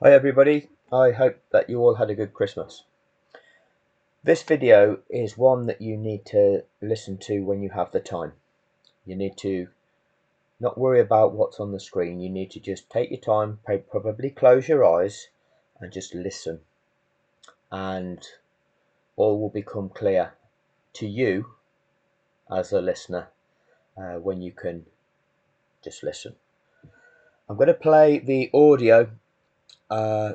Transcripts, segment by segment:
Hi everybody, I hope that you all had a good Christmas. This video is one that you need to listen to when you have the time. You need to not worry about what's on the screen, you need to just take your time, probably close your eyes and just listen. And all will become clear to you as a listener when you can just listen. I'm going to play the audio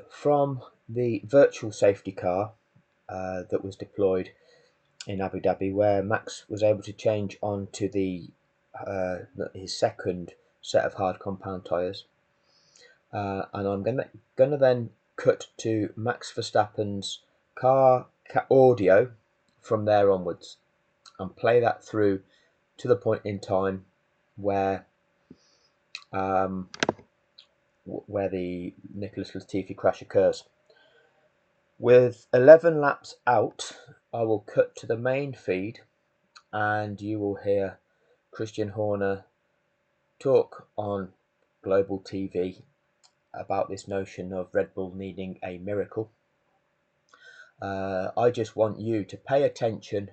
from the virtual safety car that was deployed in Abu Dhabi, where Max was able to change onto his second set of hard compound tyres, and I'm gonna then cut to Max Verstappen's car audio from there onwards and play that through to the point in time where the Nicholas Latifi crash occurs. With 11 laps out, I will cut to the main feed and you will hear Christian Horner talk on global TV about this notion of Red Bull needing a miracle. I just want you to pay attention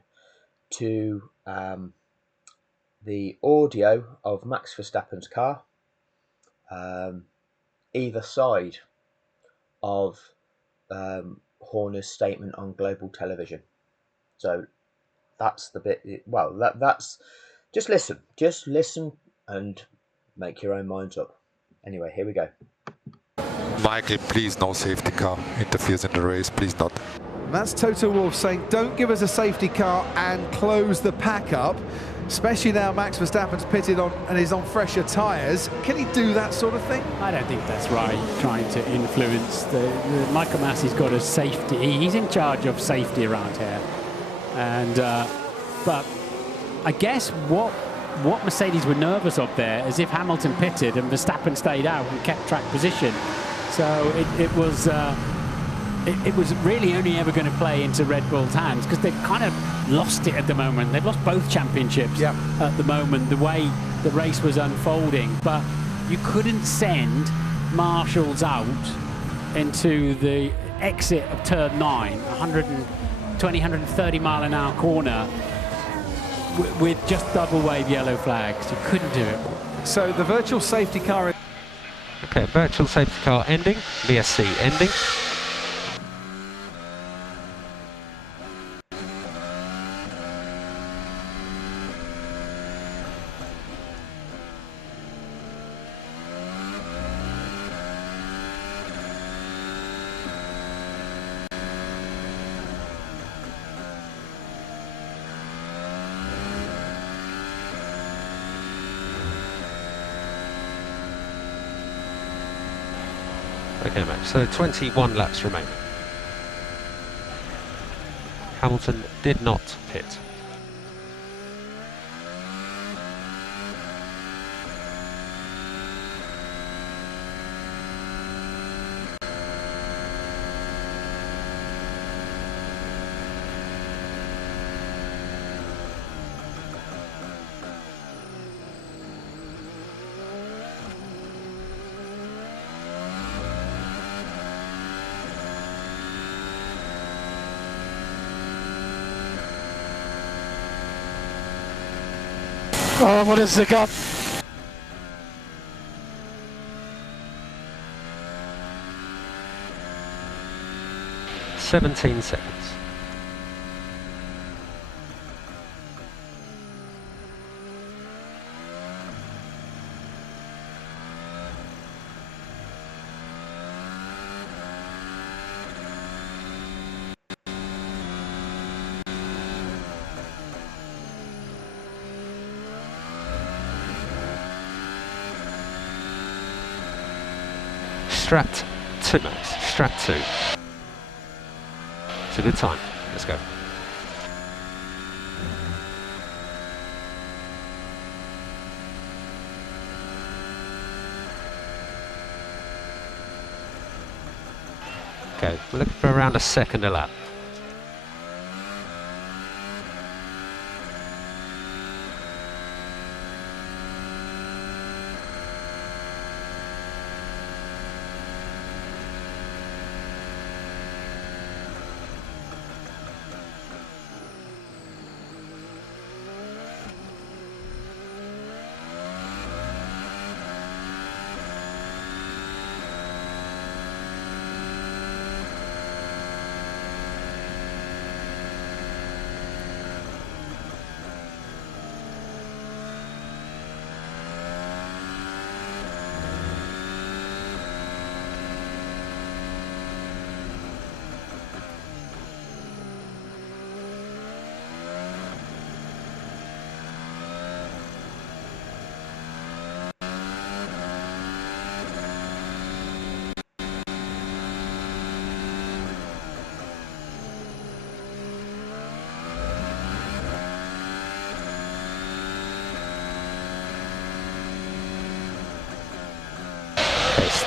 to the audio of Max Verstappen's car, either side of Horner's statement on global television. So that's the bit. Well, that's just listen and make your own minds up. Anyway, here we go. Michael, please, no safety car interferes in the race, please not. That's Toto Wolff saying, don't give us a safety car and close the pack up, especially now Max Verstappen's pitted on and is on fresher tyres. Can he do that sort of thing? I don't think that's right, trying to influence Michael Massey's got a safety, he's in charge of safety around here. And but I guess what Mercedes were nervous of there is if Hamilton pitted and Verstappen stayed out and kept track position. So it was really only ever going to play into Red Bull's hands because they've kind of lost it at the moment. They've lost both championships at the moment, the way the race was unfolding. But you couldn't send marshals out into the exit of turn 9, 120, 130 mile an hour corner with just double wave yellow flags. You couldn't do it. So the virtual safety car... Okay, virtual safety car ending, VSC ending. Okay, Max, so 21 laps remaining. Hamilton did not pit. Oh, what has it got? 17 seconds. Strapped 2, Max. Strapped 2. It's a good time. Let's go. Okay, we're looking for around a second a lap.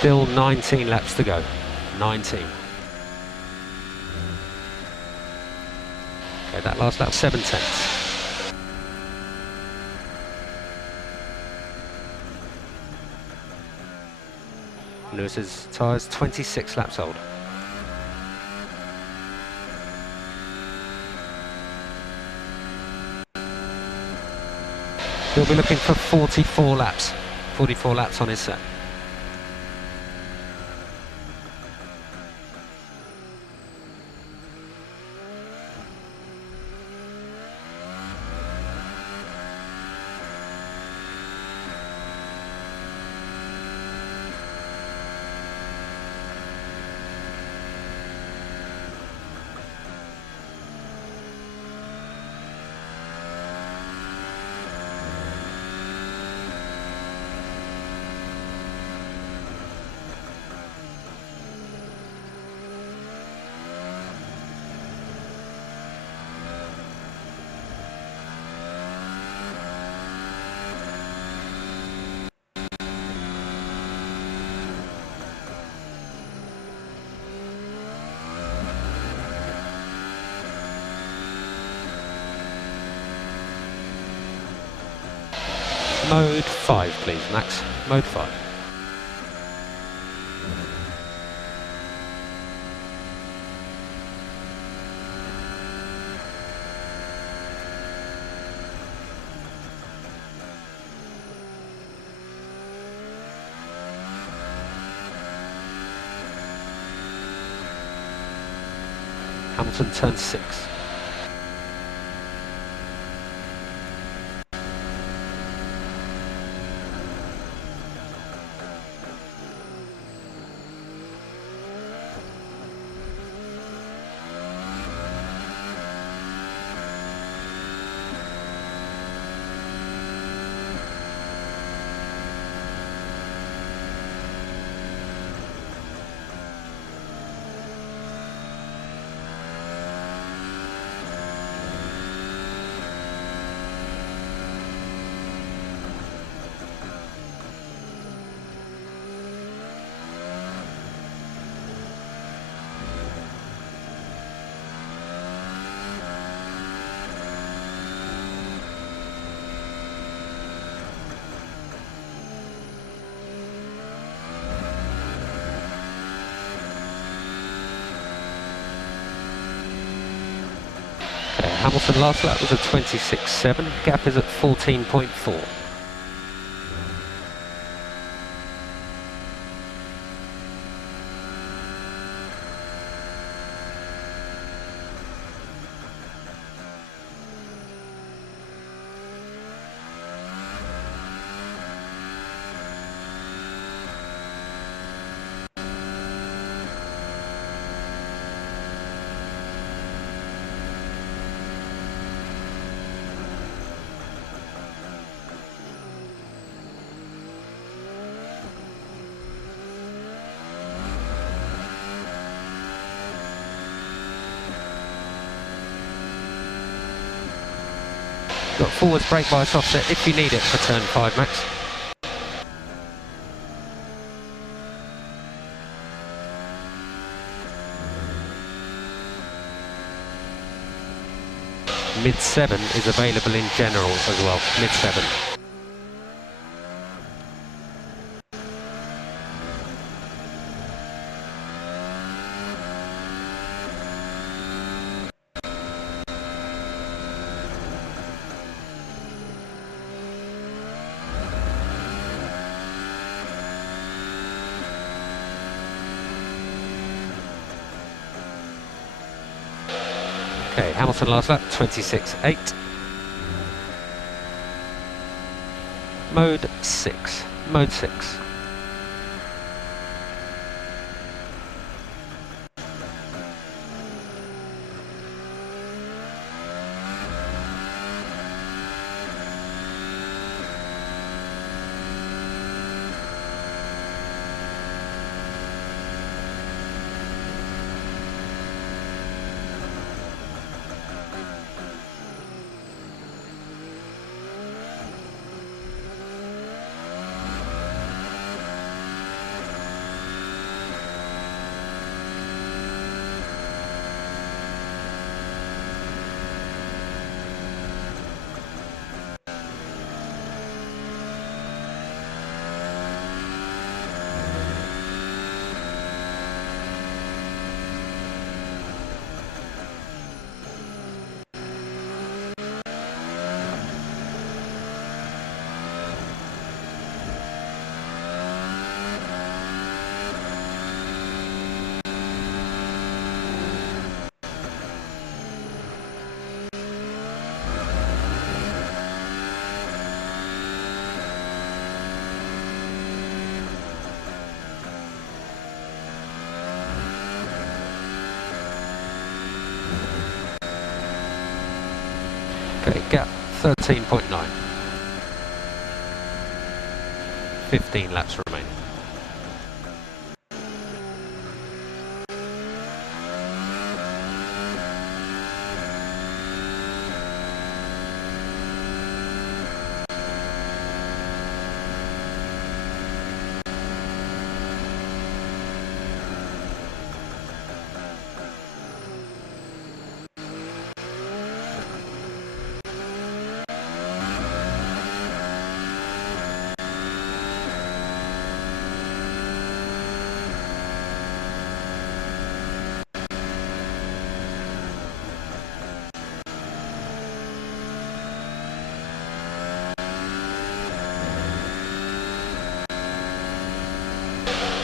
Still 19 laps to go. 19. Okay, that last lap 7/10. Lewis's tyres 26 laps old. He'll be looking for 44 laps. 44 laps on his set. Mode 5, please, Max. Mode 5. Hamilton turn 6. Hamilton last lap was a 26.7, gap is at 14.4. Got forwards brake bias offset if you need it for turn 5, Max. Mid 7 is available in general as well, mid 7. Okay, Hamilton last lap, 26.8. Mode 6. Mode 6. Okay, gap 13.9. 15 laps remaining.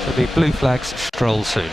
There'll be blue flags, stroll soon.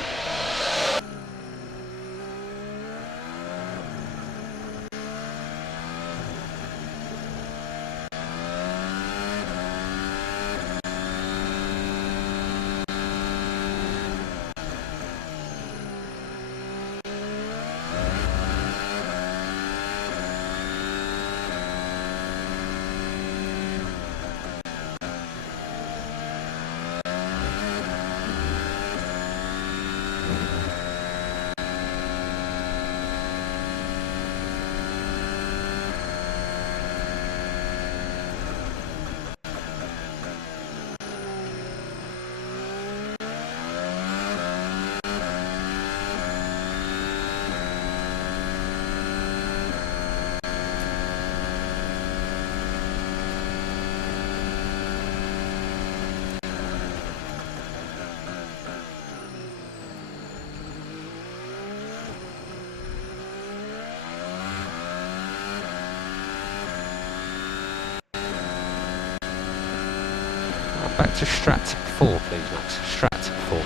Back to Strat 4, please, Max. Strat 4.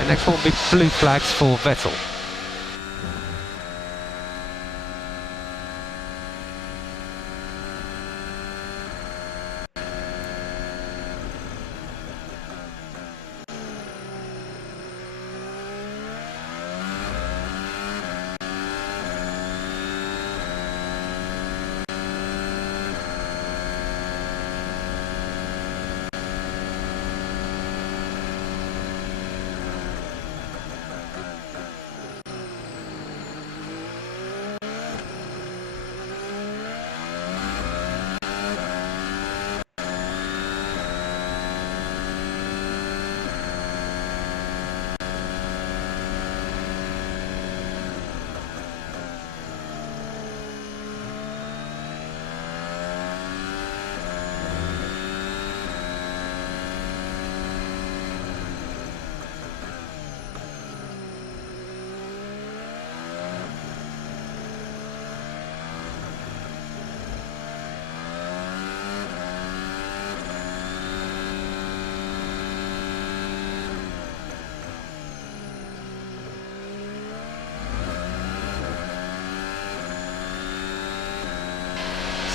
The next one will be blue flags for Vettel.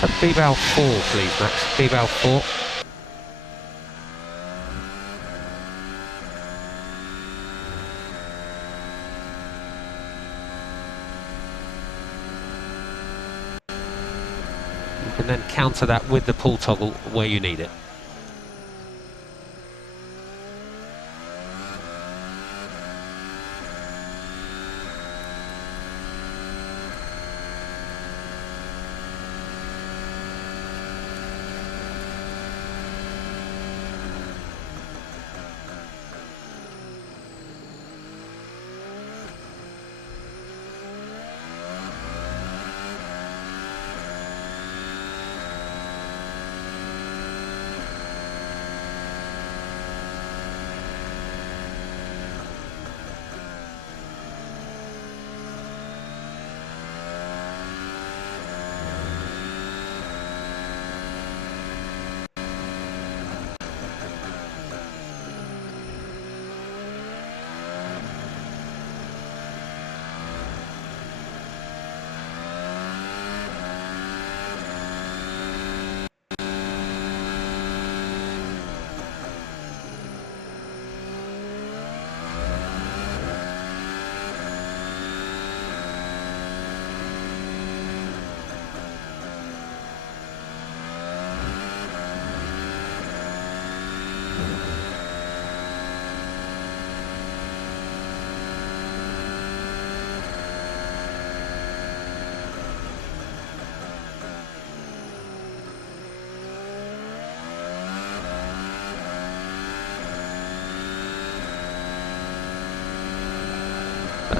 So B-valve 4, please, Max. B-valve 4. You can then counter that with the pull toggle where you need it.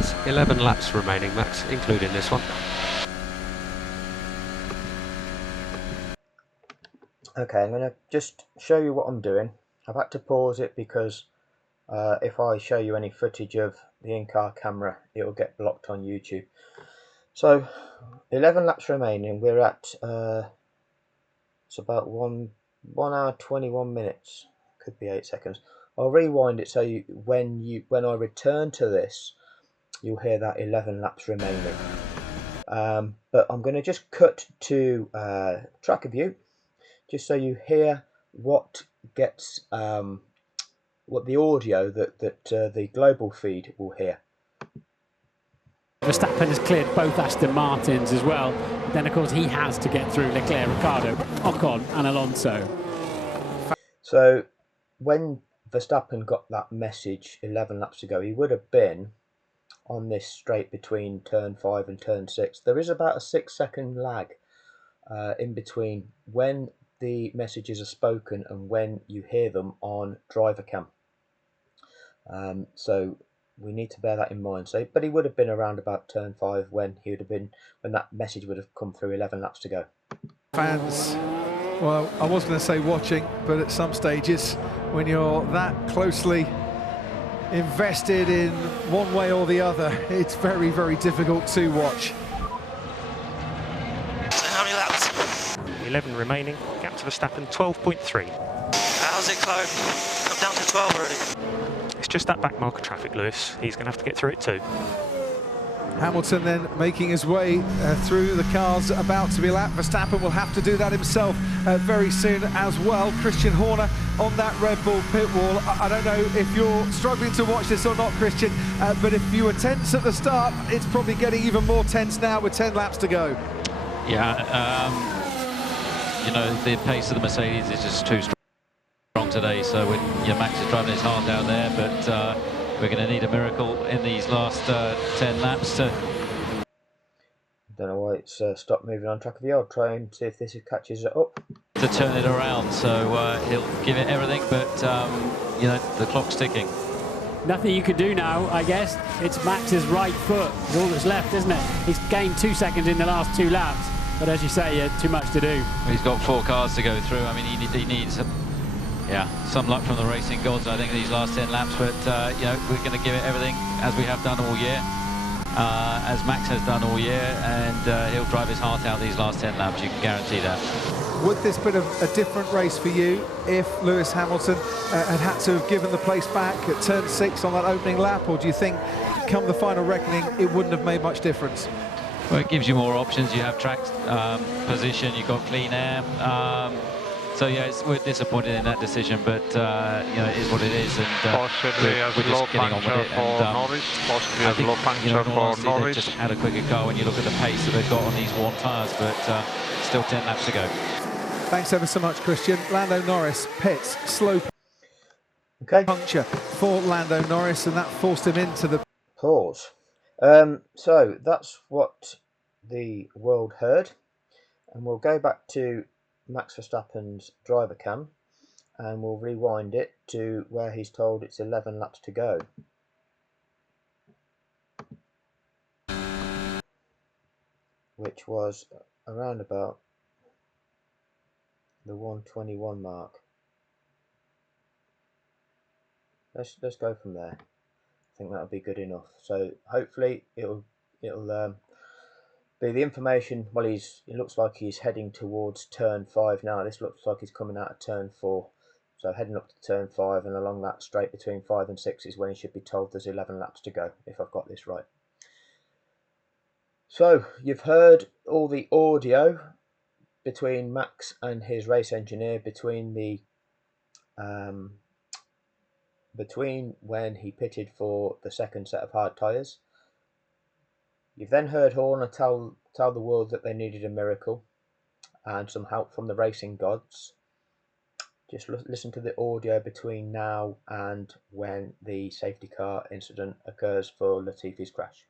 That's 11 laps remaining, Max, including this one. Okay, I'm going to just show you what I'm doing. I've had to pause it because if I show you any footage of the in-car camera, it will get blocked on YouTube. So 11 laps remaining. We're at it's about 1 hour 21 minutes, could be 8 seconds. I'll rewind it so when I return to this, you'll hear that 11 laps remaining. But I'm going to just cut to track view, just so you hear what gets what the audio that the global feed will hear. Verstappen has cleared both Aston Martins as well. Then, of course, he has to get through Leclerc, Ricciardo, Ocon and Alonso. So when Verstappen got that message 11 laps ago, he would have been on this straight between turn 5 and turn 6. There is about a 6-second lag in between when the messages are spoken and when you hear them on driver cam. So we need to bear that in mind. So, but he would have been around about turn 5 when that message would have come through 11 laps to go. Fans, well, I was going to say watching, but at some stages, when you're that closely invested in one way or the other, it's very, very difficult to watch. So how many laps? 11 remaining, gap to Verstappen 12.3. How's it, Chloe? I'm down to 12 already. It's just that back mark of traffic, Lewis. He's going to have to get through it too. Hamilton then making his way through the cars about to be lapped. Verstappen will have to do that himself very soon as well. Christian Horner on that Red Bull pit wall. I don't know if you're struggling to watch this or not, Christian, but if you were tense at the start, it's probably getting even more tense now with 10 laps to go. Yeah, you know, the pace of the Mercedes is just too strong today, so Max is driving his heart out there, but we're going to need a miracle in these last 10 laps to... Don't know why it's stopped moving on track of the I'll try and see if this catches it up. To turn it around, so he'll give it everything, but you know, the clock's ticking. Nothing you can do now, I guess. It's Max's right foot. It's all that's left, isn't it? He's gained 2 seconds in the last 2 laps, but as you say, too much to do. He's got 4 cars to go through. I mean, he needs some luck from the racing gods, I think, these last 10 laps, but you know, we're going to give it everything as we have done all year, as Max has done all year, and he'll drive his heart out these last 10 laps, you can guarantee that. Would this been a different race for you if Lewis Hamilton had to have given the place back at turn 6 on that opening lap, or do you think come the final reckoning it wouldn't have made much difference? Well, it gives you more options. You have track position, you've got clean air. So yeah, we're disappointed in that decision, but you know, it is what it is, and Possibly we're as low just getting on with puncture it. for And, Norris. Possibly I as think, low you know, puncture in all for honesty, they've Norris. just had a quicker car when you look at the pace that they've got on these worn tyres, but still 10 laps to go. Thanks ever so much, Christian. Lando Norris pits, slow puncture for Lando Norris, and that forced him into the Pause. So that's what the world heard, and we'll go back to Max Verstappen's driver cam and we'll rewind it to where he's told it's 11 laps to go. Which was around about the 121 mark. Let's go from there. I think that'll be good enough. So hopefully it'll be the information. Well, it looks like he's heading towards turn 5 now. This looks like he's coming out of turn 4. So heading up to turn 5, and along that straight between 5 and 6 is when he should be told there's 11 laps to go, if I've got this right. So you've heard all the audio between Max and his race engineer between when he pitted for the second set of hard tyres. You've then heard Horner tell the world that they needed a miracle and some help from the racing gods. Just listen to the audio between now and when the safety car incident occurs for Latifi's crash.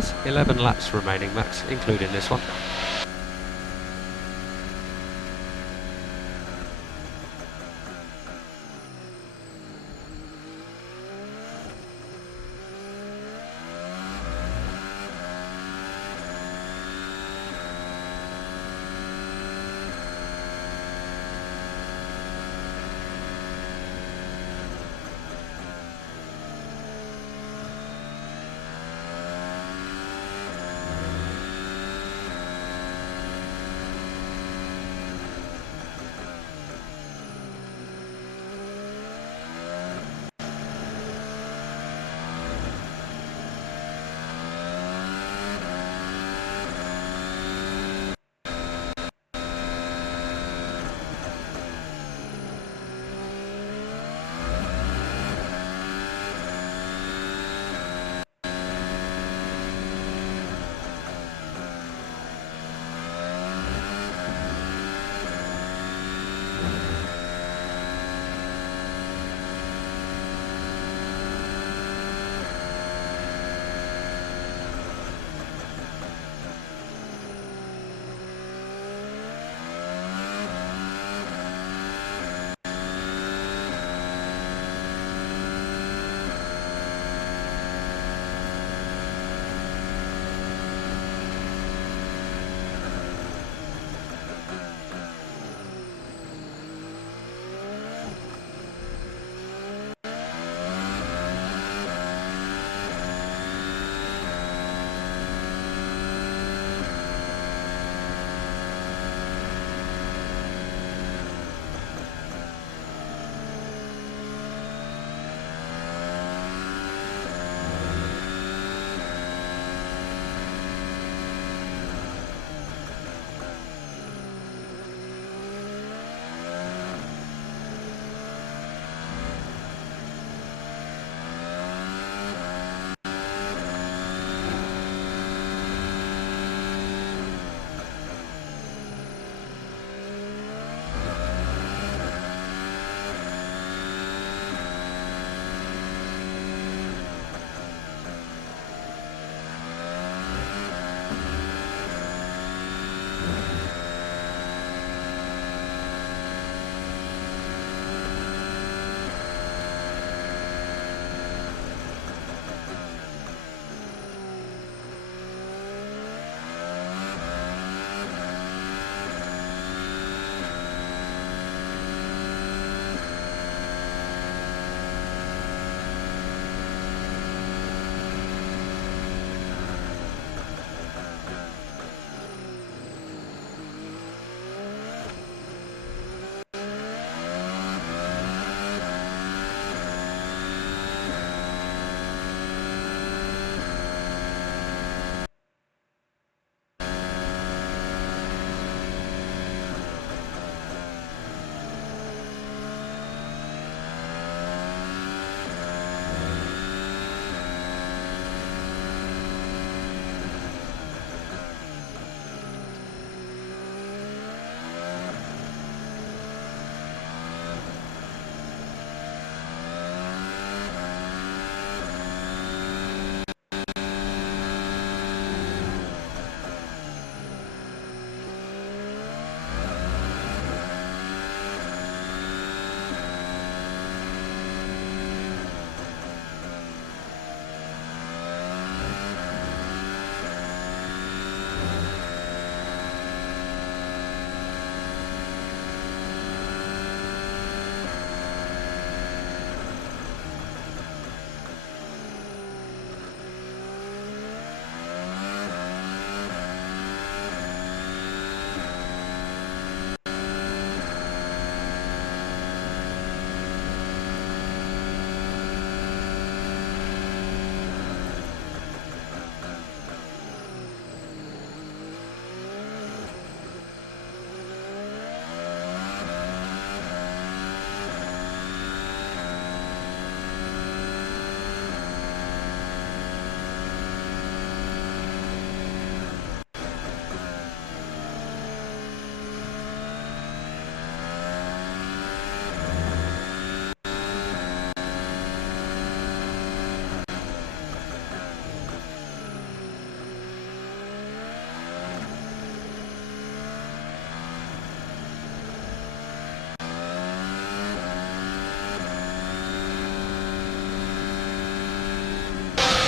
That's 11 laps remaining, Max, including this one.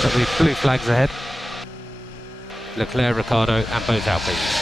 So the blue flags ahead. Leclerc, Ricciardo and both Alpines.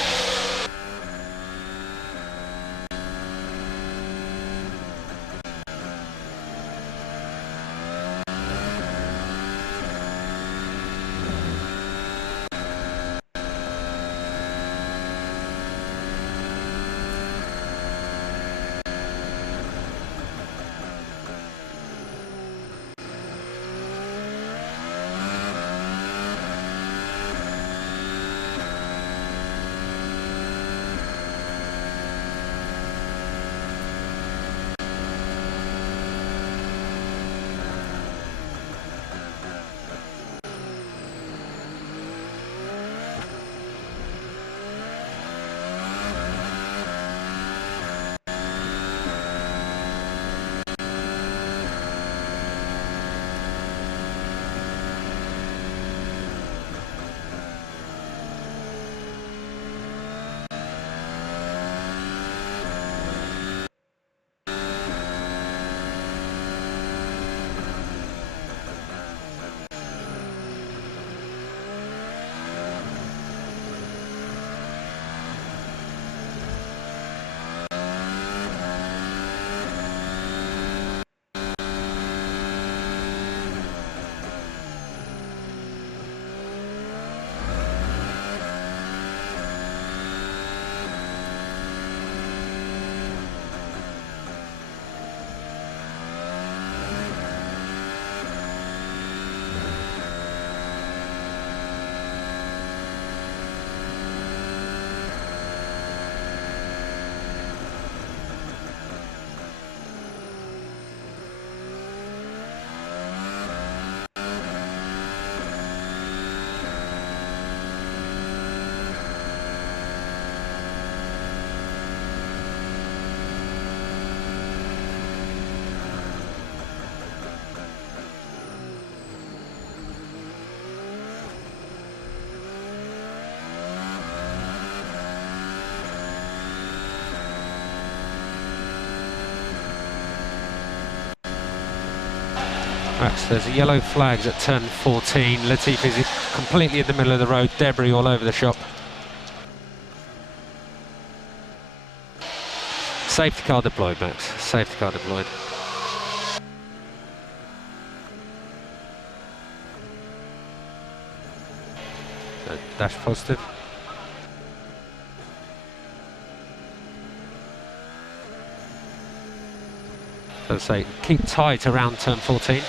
Right, so there's a yellow flags at turn 14. Latifi's completely in the middle of the road, debris all over the shop. Safety car deployed, Max. Safety car deployed. So, dash positive. So say keep tight around turn 14.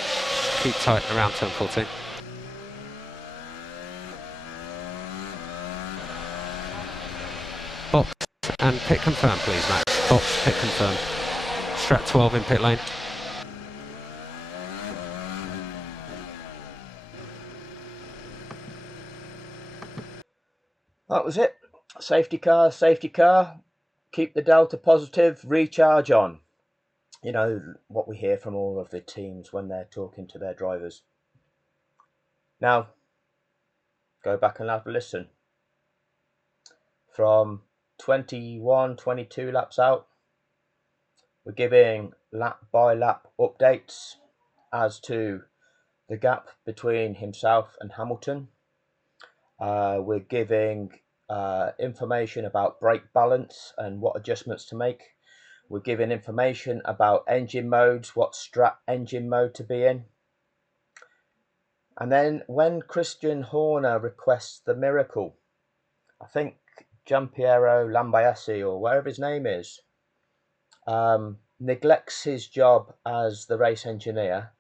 Keep tight around turn 14. Box and pit confirm, please, Max. Box, pit confirm. Strat 12 in pit lane. That was it. Safety car, safety car. Keep the delta positive, recharge on. You know, what we hear from all of the teams when they're talking to their drivers. Now, go back and have a listen. From 21, 22 laps out, we're giving lap by lap updates as to the gap between himself and Hamilton. We're giving information about brake balance and what adjustments to make. We're giving information about engine modes, what strat engine mode to be in. And then when Christian Horner requests the miracle, I think Giampiero Lambiasi, or wherever his name is, neglects his job as the race engineer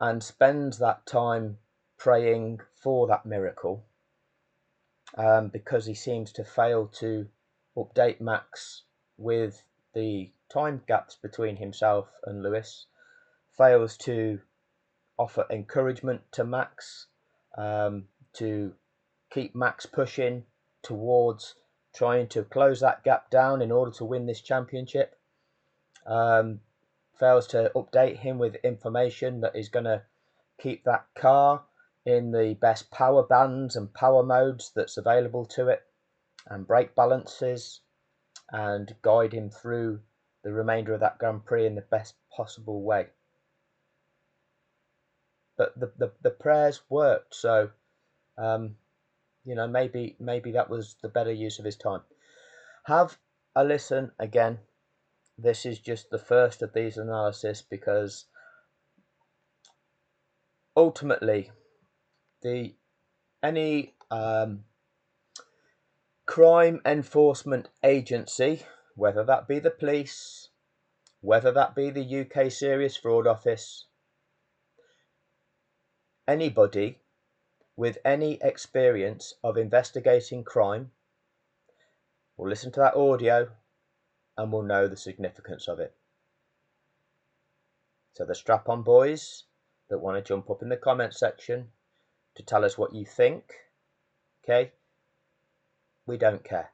and spends that time praying for that miracle, because he seems to fail to update Max with the time gaps between himself and Lewis, fails to offer encouragement to Max, to keep Max pushing towards trying to close that gap down in order to win this championship, fails to update him with information that is going to keep that car in the best power bands and power modes that's available to it, and brake balances, and guide him through the remainder of that Grand Prix in the best possible way. but the prayers worked. So, you know, maybe that was the better use of his time. Have a listen again. This is just the first of these analyses, because ultimately any crime enforcement agency, whether that be the police, whether that be the UK Serious Fraud Office, anybody with any experience of investigating crime will listen to that audio and will know the significance of it. So the strap-on boys that want to jump up in the comment section to tell us what you think, okay, we don't care.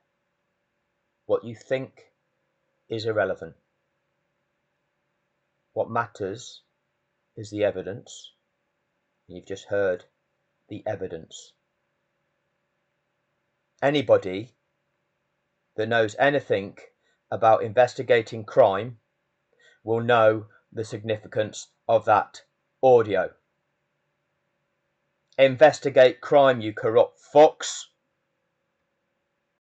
What you think is irrelevant. What matters is the evidence. You've just heard the evidence. Anybody that knows anything about investigating crime will know the significance of that audio. Investigate crime, you corrupt fucks.